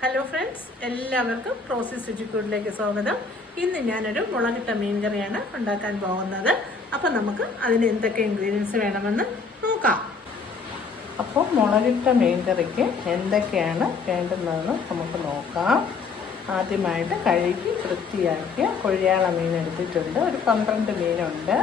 Hello friends, എല്ലാവർക്കും Rossi രുചിക്കൂടിലേക്ക് സ്വാഗതം. ഇന്ന് ഞാനൊരു മുളകിട്ട മീൻ കറിയാണ് ഉണ്ടാക്കാൻ പോകുന്നത്. അപ്പോൾ നമുക്ക് അതിന് എന്തൊക്കെ ഇൻഗ്രീഡിയൻസ് വേണമെന്ന് നോക്കാം. അപ്പോൾ മുളകിട്ട മീൻ കറിക്ക് എന്തൊക്കെയാണ് വേണ്ടുന്നതെന്ന് നമുക്ക് നോക്കാം. ആദ്യമായിട്ട് കഴുകി വൃത്തിയാക്കിയ കൊഴിയാള മീൻ എടുത്തിട്ടുണ്ട്. ഒരു 12 മീനുണ്ട്.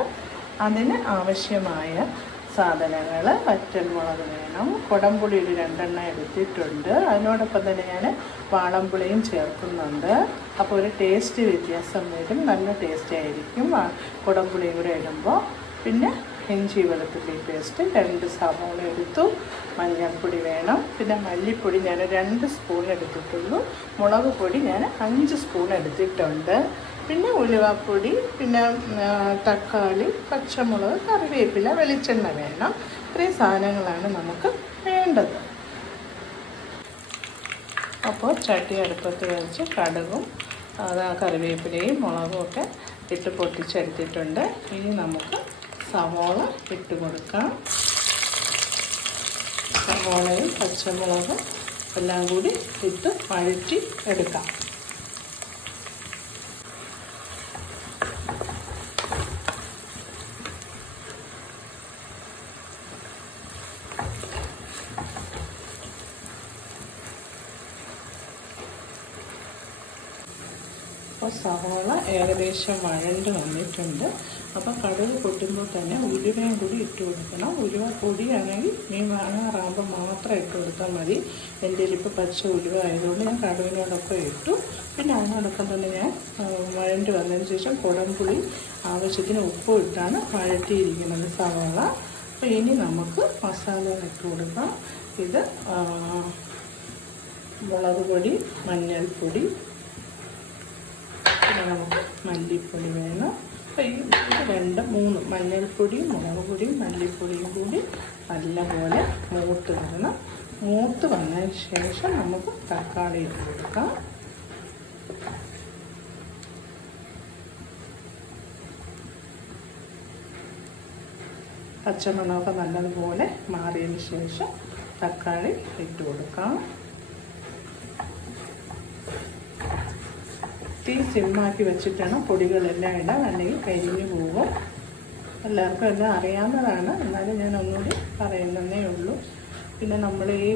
അതിന് ആവശ്യമായ സാധനങ്ങൾ: വറ്റൽമുളക് വേണം, കുടംപുളി ഒരു 2 എണ്ണം എടുത്തിട്ടുണ്ട്. അതിനോടൊപ്പം തന്നെ ഞാൻ വാളംപുളിയും ചേർക്കുന്നുണ്ട്. അപ്പോൾ ഒരു ടേസ്റ്റ് വ്യത്യാസം വരും, നല്ല ടേസ്റ്റ് ആയിരിക്കും കുടംപുളിയും കൂടെ ഇടുമ്പോൾ. പിന്നെ ഇഞ്ചി വെളുത്തുള്ളി പേസ്റ്റ് 2 സവോള എടുത്തു. മഞ്ഞൾപ്പൊടി വേണം. പിന്നെ മല്ലിപ്പൊടി ഞാൻ 2 സ്പൂൺ എടുത്തിട്ടുള്ളൂ. മുളക് പൊടി ഞാൻ 5 സ്പൂൺ എടുത്തിട്ടുണ്ട്. പിന്നെ ഉലുവാപ്പൊടി, പിന്നെ തക്കാളി, പച്ചമുളക്, കറിവേപ്പില, വെളിച്ചെണ്ണ വേണം. ഇത്രയും സാധനങ്ങളാണ് നമുക്ക് വേണ്ടത്. അപ്പോൾ ചട്ടി അടുപ്പത്ത് വെച്ച് കടുകും കറിവേപ്പിലയും മുളകും ഒക്കെ ഇട്ട് പൊട്ടിച്ചെടുത്തിട്ടുണ്ട്. ഇനി നമുക്ക് സവോള ഇട്ട് കൊടുക്കാം. സവോളയും പച്ചമുളകും എല്ലാം കൂടി ഇട്ട് വഴറ്റി എടുക്കാം. അപ്പോൾ സവോള ഏകദേശം വഴണ്ട് വന്നിട്ടുണ്ട്. അപ്പോൾ കടുക് പൊട്ടുമ്പോൾ തന്നെ ഉലുവയും കൂടി ഇട്ട് കൊടുക്കണം. ഉലുവ പൊടിയാണെങ്കിൽ മീൻ വാങ്ങാറാകുമ്പോൾ മാത്രം ഇട്ട് കൊടുത്താൽ മതി. എൻ്റെ ഇപ്പോൾ പച്ച ഉലുവ ആയതുകൊണ്ട് ഞാൻ കടുകിനോടൊപ്പം ഇട്ടു. പിന്നെ അതിനോടൊപ്പം തന്നെ ഞാൻ വഴണ്ട് വന്നതിന് ശേഷം കുടംപുളി ആവശ്യത്തിന് ഉപ്പും ഇട്ടാണ് വഴറ്റിയിരിക്കുന്നത് സവോള. അപ്പോൾ ഇനി നമുക്ക് മസാല ഇട്ട് കൊടുക്കാം. ഇത് മുളക് പൊടി, മഞ്ഞൾപ്പൊടി, പിന്നെ നമുക്ക് മല്ലിപ്പൊടി വേണം. അപ്പോൾ ഈ 2-3 മഞ്ഞൾപ്പൊടിയും മുളക് പൊടിയും മല്ലിപ്പൊടിയും കൂടി നല്ലപോലെ മൂത്ത് വരണം. മൂത്ത് വന്നതിന് ശേഷം നമുക്ക് തക്കാളി ഇട്ട് കൊടുക്കാം. പച്ചമണമൊക്കെ നല്ലതുപോലെ മാറിയതിന് ശേഷം തക്കാളി ഇട്ട് കൊടുക്കാം. തീ സിമ്മാക്കി വെച്ചിട്ടാണ് പൊടികളെല്ലാം ഇടാൻ, അല്ലെങ്കിൽ കരിഞ്ഞു പോകും. എല്ലാവർക്കും എല്ലാം അറിയാവുന്നതാണ്, എന്നാലും ഞാൻ ഒന്നുകൂടി പറയുന്നതേ ഉള്ളൂ. പിന്നെ നമ്മൾ ഈ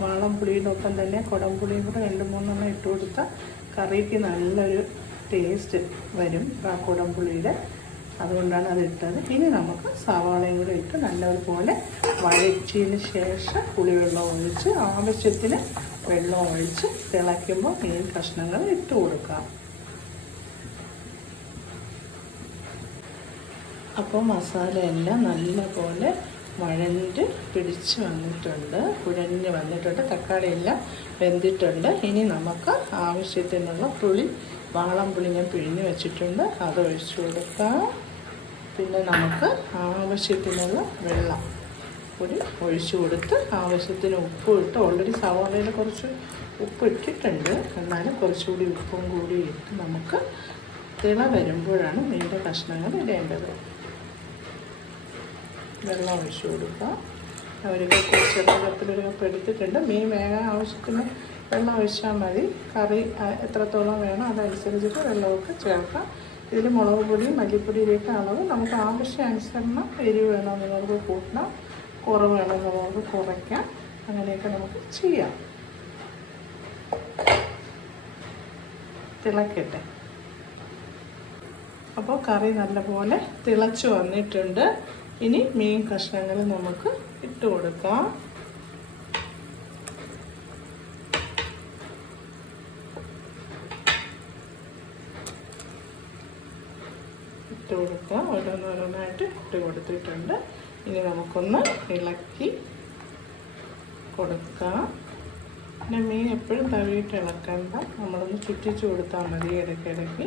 വാളംപുളിയുടെ ഒപ്പം തന്നെ കുടംപുളിയും കൂടെ 2-3 എണ്ണം ഇട്ട് കൊടുത്താൽ കറിക്ക് നല്ലൊരു ടേസ്റ്റ് വരും ആ കുടംപുളിയുടെ. അതുകൊണ്ടാണ് അത് ഇട്ടത്. ഇനി നമുക്ക് സവാളയും കൂടെ ഇട്ട് നല്ലതുപോലെ വഴറ്റിയതിന് ശേഷം പുളിവെള്ളം ഒഴിച്ച് ആവശ്യത്തിന് വെള്ളം ഒഴിച്ച് തിളയ്ക്കുമ്പോൾ മീൻ കഷ്ണങ്ങൾ ഇട്ട് കൊടുക്കാം. അപ്പോൾ മസാലയെല്ലാം നല്ലപോലെ വഴണ്ട് പിടിച്ച് വന്നിട്ടുണ്ട്, കുഴഞ്ഞ് വന്നിട്ടുണ്ട്. തക്കാളിയെല്ലാം വെന്തിട്ടുണ്ട്. ഇനി നമുക്ക് ആവശ്യത്തിനുള്ള വാളംപുളി ഞാൻ പിഴിഞ്ഞ് വെച്ചിട്ടുണ്ട്, അത് ഒഴിച്ചു കൊടുക്കാം. പിന്നെ നമുക്ക് ആവശ്യത്തിനുള്ള വെള്ളം കൂടി ഒഴിച്ചു കൊടുത്ത് ആവശ്യത്തിന് ഉപ്പും ഇട്ട്, ഓൾറെഡി സവാളയിൽ കുറച്ച് ഉപ്പ് ഇട്ടിട്ടുണ്ട്, എന്നാലും കുറച്ചുകൂടി ഉപ്പും കൂടി ഇട്ട് നമുക്ക് തിള വരുമ്പോഴാണ് മീൻ്റെ കഷ്ണങ്ങൾ ഇടേണ്ടത്. വെള്ളം ഒഴിച്ചു കൊടുക്കുക. ഒരു ചെറുകപ്പിലൊരു കപ്പ് എടുത്തിട്ടുണ്ട്. മീൻ വേഗം ആവശ്യത്തിന് വെള്ളം ഒഴിച്ചാൽ മതി. കറി എത്രത്തോളം വേണം അതനുസരിച്ചിട്ട് വെള്ളമൊക്കെ ചേർക്കാം. ഇതിൽ മുളക് പൊടിയും മല്ലിപ്പൊടിയിലേക്ക് അളവ് നമുക്ക് ആവശ്യാനുസരണം എരിവ് വേണമെന്നുള്ളത് കൂട്ടണം, കുറവ് വേണമെന്നുള്ളത് കുറയ്ക്കാം. അങ്ങനെയൊക്കെ നമുക്ക് ചെയ്യാം. തിളക്കട്ടെ. അപ്പോൾ കറി നല്ലപോലെ തിളച്ച് വന്നിട്ടുണ്ട്. ഇനി മീൻ കഷ്ണങ്ങൾ നമുക്ക് ഇട്ട് കൊടുക്കാം. ഇട്ട് കൊടുക്കാം. ഓരോന്നോരോന്നായിട്ട് ഇട്ട് കൊടുത്തിട്ടുണ്ട്. ഇനി നമുക്കൊന്ന് ഇളക്കി കൊടുക്കാം. പിന്നെ മീൻ എപ്പോഴും തവിയിട്ട് ഇളക്കണ്ട, നമ്മളൊന്ന് ചുറ്റിച്ച് കൊടുത്താൽ മതി ഇടയ്ക്കിടയ്ക്ക്.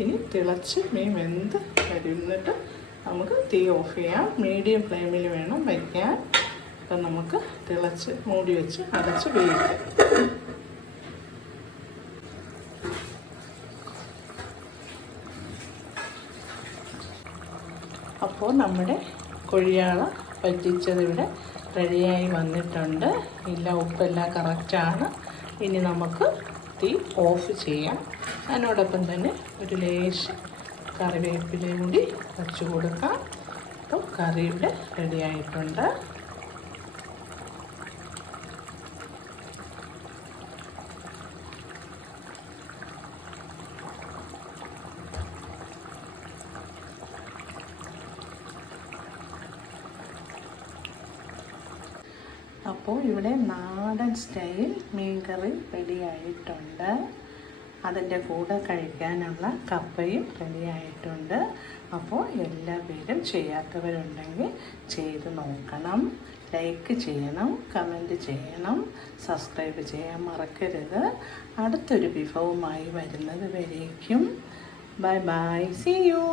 ഇനി തിളച്ച് മീൻ വെന്ത് വരുന്നിട്ട് നമുക്ക് തീ ഓഫ് ചെയ്യാം. മീഡിയം ഫ്ലെയിമിൽ വേണം വയ്ക്കാൻ. അപ്പം നമുക്ക് തിളച്ച് മൂടി വെച്ച് അടച്ച് വേവിക്കാം. അപ്പോൾ നമ്മുടെ കൊഴിയാള പറ്റിച്ചത് ഇവിടെ റെഡിയായി വന്നിട്ടുണ്ട്. ഉപ്പെല്ലാം കറക്റ്റാണ്. ഇനി നമുക്ക് തീ ഓഫ് ചെയ്യാം. അതിനോടൊപ്പം തന്നെ ഒരു ലേശം കറിവേപ്പിലയും കൂടി വച്ച് കൊടുക്കാം. അപ്പോൾ കറി ഇവിടെ റെഡിയായിട്ടുണ്ട്. അപ്പോൾ ഇവിടെ നാടൻ സ്റ്റൈൽ മീൻകറി റെഡിയായിട്ടുണ്ട്. അതിൻ്റെ കൂടെ കഴിക്കാനുള്ള കപ്പയും റെഡിയായിട്ടുണ്ട്. അപ്പോൾ എല്ലാ പേരും ചെയ്യാത്തവരുണ്ടെങ്കിൽ ചെയ്ത് നോക്കണം. ലൈക്ക് ചെയ്യണം, കമൻറ്റ് ചെയ്യണം, സബ്സ്ക്രൈബ് ചെയ്യാൻ മറക്കരുത്. അടുത്തൊരു വിഭവമായി വരുന്നത് വരേക്കും ബൈ ബൈ, സീ യു.